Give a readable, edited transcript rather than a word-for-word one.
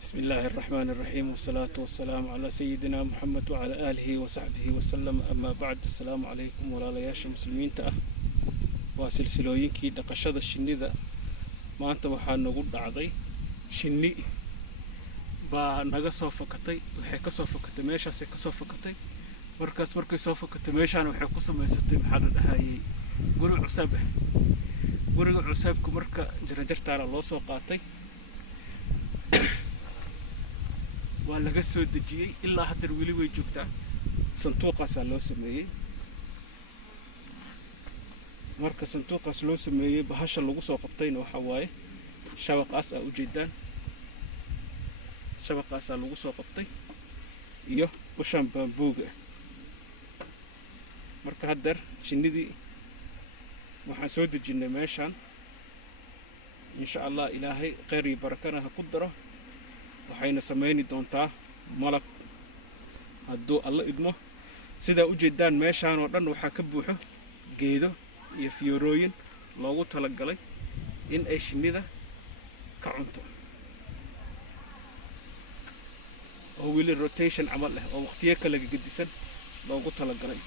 بسم الله الرحمن الرحيم والصلاة والسلام على سيدنا محمد وعلى آله وصحبه وسلم. أما بعد، السلام عليكم ولا لياش مسلمين تأه وسلسلوينكي دقشة الشنيدة. ما أنت وحان نقول عضي شني با نجا صوفكتي وحكا صوفكتي ماشى سكا صوفكتي مركز صوفكتي ماشى أنا وحكا صوفكتي محل هاي قرع عصابه قرع عصابك مركا جرجرت على الله سوقاتي waa laga soo dejiyay ilaa hadda wali way joogtaa. sanduuqaas loo sameeyay, marka sanduuqaas loo sameeyay bahasha lagu soo qabtayna waxa waaye shabaqaas u jeedaan. shabaqaas lagu soo qabtay iyo ushan bambuuga. marka hadda shinnidii waxaan soo dejinay meeshan. insha Allah ilaahay khayr iyo barakana ha ku daro. waxayna sameeyni doontaa malab hadduu alla idmo. sida u jeedaan meeshaan oo dhan waxaa ka buuxo geedo iyo fiyorooyin loogu talagalay in ay shinnida ka cunto, oo wili rotation camal ah oo waqtiyo kala gedisan loogu talagalay.